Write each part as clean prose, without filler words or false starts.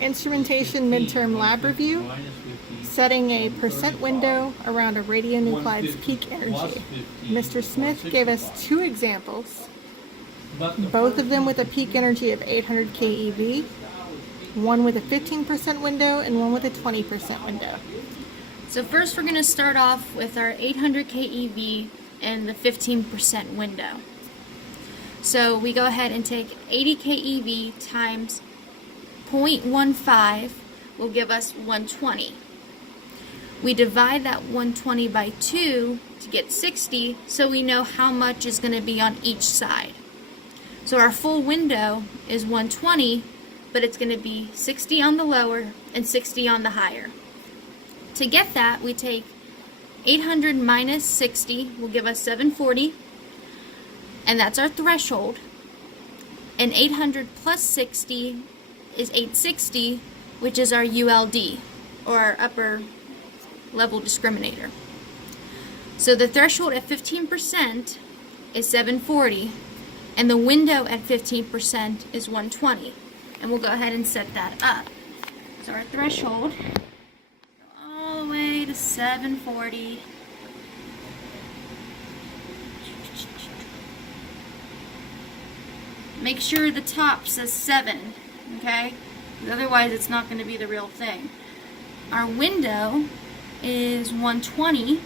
Instrumentation midterm lab review, setting a percent window around a radionuclide's peak energy. Mr. Smith gave us two examples, both of them with a peak energy of 800 keV, one with a 15% window and one with a 20% window. So first we're going to start off with our 800 keV and the 15% window. So we go ahead and take 80 keV times 0.15 will give us 120. We divide that 120 by 2 to get 60, so we know how much is going to be on each side. So our full window is 120, but it's going to be 60 on the lower and 60 on the higher. To get that, we take 800 minus 60 will give us 740, and that's our threshold. And 800 plus 60 is 860, which is our ULD, or our upper level discriminator. So the threshold at 15% is 740, and the window at 15% is 120. And we'll go ahead and set that up. So our threshold, all the way to 740. Make sure the top says 7, okay? Because otherwise it's not going to be the real thing. Our window is 120. So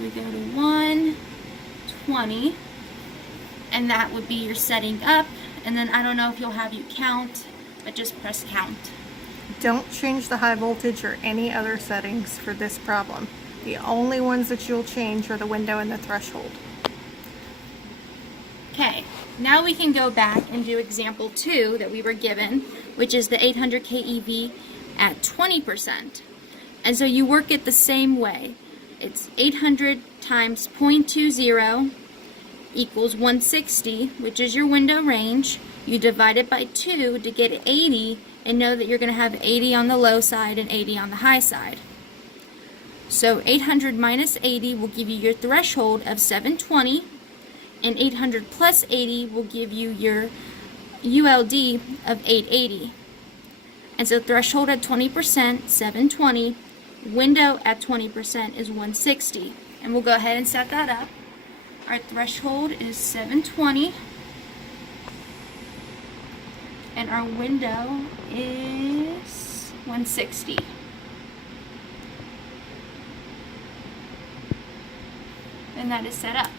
we go to 120. And that would be your setting up. And then I don't know if you'll have you count, but just press count. Don't change the high voltage or any other settings for this problem. The only ones that you'll change are the window and the threshold. Okay, now we can go back and do example 2 that we were given, which is the 800 keV at 20%. And so you work it the same way. It's 800 times 0.20 equals 160, which is your window range. You divide it by 2 to get 80, and know that you're going to have 80 on the low side and 80 on the high side. So 800 minus 80 will give you your threshold of 720, and 800 plus 80 will give you your ULD of 880. And so threshold at 20%, 720, window at 20% is 160. And we'll go ahead and set that up. Our threshold is 720, and our window is 160. And that is set up.